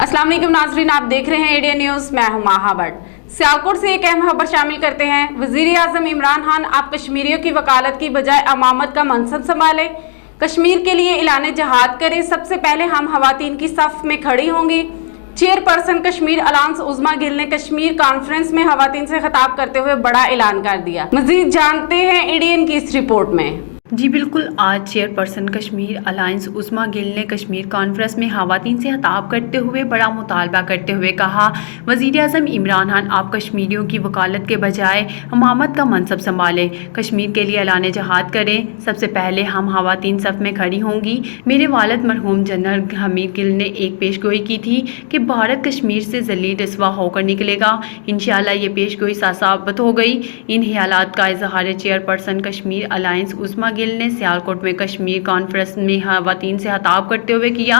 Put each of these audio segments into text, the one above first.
अस्सलाम वालेकुम नाज़रीन, आप देख रहे हैं एडीएन न्यूज़। मैं हूं माहा भट्ट। सियालकोट से एक अहम खबर शामिल करते हैं। वज़ीर आज़म इमरान खान आप कश्मीरियों की वकालत की बजाय अमामत का मनसब संभाले, कश्मीर के लिए ऐलान जहाद करें। सबसे पहले हम खवातीन की सफ में खड़ी होंगी। चेयरपर्सन कश्मीर अलायंस उज़्मा गिल ने कश्मीर कॉन्फ्रेंस में खवातीन से खिताब करते हुए बड़ा ऐलान कर दिया। मज़ीद जानते हैं एडीएन की इस रिपोर्ट में। जी बिल्कुल, आज चेयरपर्सन कश्मीर अलायंस उज़्मा गिल ने कश्मीर कॉन्फ्रेंस में खवातीन से खिताब करते हुए बड़ा मुतालबा करते हुए कहा, वज़ीर आज़म इमरान खान आप कश्मीरियों की वकालत के बजाय इमामत का मनसब संभालें, कश्मीर के लिए ऐलान जहाद करें। सबसे पहले हम खवातीन सफ़ में खड़ी होंगी। मेरे वालिद मरहूम जनरल हमीद गिल ने एक पेशगोई की थी कि भारत कश्मीर से ज़लील रसवा होकर निकलेगा। इंशाअल्लाह ये पेशगोई साबित हो गई। इन ख्यालात का इजहार चेयरपर्सन कश्मीर अलायंस उज़्मा गिल ने सियालकोट में कश्मीर कॉन्फ्रेंस में खवातीन से खिताब करते हुए किया।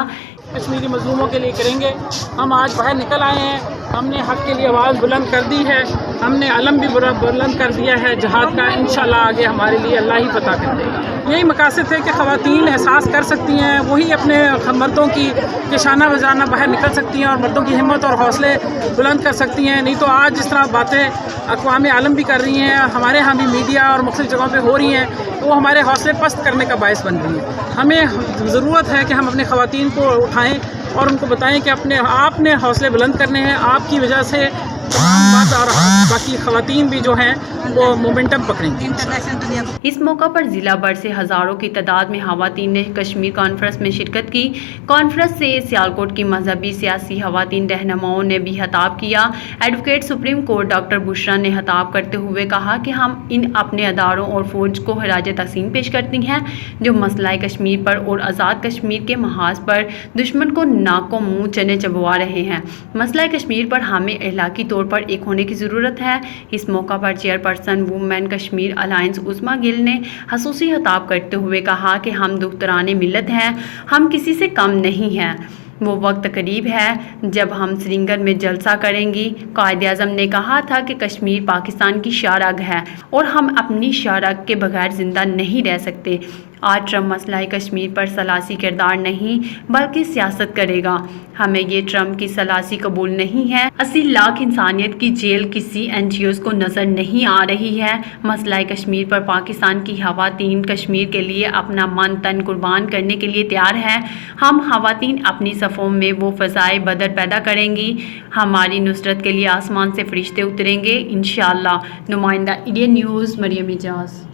कश्मीरी मजलूमों के लिए करेंगे। हम आज बाहर निकल आए हैं, हमने हक़ के लिए आवाज़ बुलंद कर दी है, हमने अलम भी बुलंद कर दिया है जहाद का। इंशाल्लाह आगे हमारे लिए अल्लाह ही पता कर देगा। यही मकासद है कि ख़वातीन एहसास कर सकती हैं, वही अपने मर्दों की शाना बजाना बाहर निकल सकती हैं और मर्दों की हिम्मत और हौसले बुलंद कर सकती हैं। नहीं तो आज जिस तरह बातें अक़वाम आलम भी कर रही हैं, हमारे यहाँ भी मीडिया और मुख्तलिफ़ जगहों पर हो रही हैं, तो वो हमारे हौसले पस्त करने का बायस बन रही है। हमें ज़रूरत है कि हम अपने ख़वातीन को उठाएँ और उनको बताएं कि अपने आपने हौसले बुलंद करने हैं। आपकी वजह से तमाम बात और बाकी ख़वातीन भी जो हैं वो मोमेंटम पकड़ेंगी। इस मौका पर ज़िला भर से हज़ारों की तादाद में खवातीन ने कश्मीर कॉन्फ्रेंस में शिरकत की। कॉन्फ्रेंस से सियालकोट की मजहबी सियासी खवातीन रहनुमाओं ने भी खिताब किया। Advocate supreme court doctor Bushra ने खिताब करते हुए कहा कि हम इन अपने अदारों और फ़ौज को खराज तहसीन पेश करती हैं जो मसला कश्मीर पर और आज़ाद कश्मीर के महाज पर दुश्मन को नाक को मुँह चने चबवा रहे हैं। मसला कश्मीर पर हमें इलाक़ी तौर पर एक होने की ज़रूरत है। इस मौका पर चेयरपर्सन वुमेन कश्मीर अलायंस उज़्मा गिल ने खसूसी खिताब करते हुए कहा कि हम दुख्तराने मिलत हैं, हम किसी से कम नहीं हैं। वो वक्त करीब है जब हम श्रीनगर में जलसा करेंगी। कायद-ए-आज़म ने कहा था कि कश्मीर पाकिस्तान की शाहरग है और हम अपनी शाहरग के बगैर ज़िंदा नहीं रह सकते। आज ट्रम्प मसला कश्मीर पर सलासी किरदार नहीं बल्कि सियासत करेगा। हमें ये ट्रम्प की सलासी कबूल नहीं है। 80 लाख इंसानियत की जेल किसी NGOs को नज़र नहीं आ रही है। मसला कश्मीर पर पाकिस्तान की खवातीन कश्मीर के लिए अपना मन तन कुर्बान करने के लिए तैयार है। हम खवातीन अपनी सफ़ों में वो फ़ज़ाए बदर पैदा करेंगी। हमारी नुसरत के लिए आसमान से फरिश्ते उतरेंगे इंशाअल्लाह। नुमाइंदा एडीएन न्यूज़ मरियम इजाज़।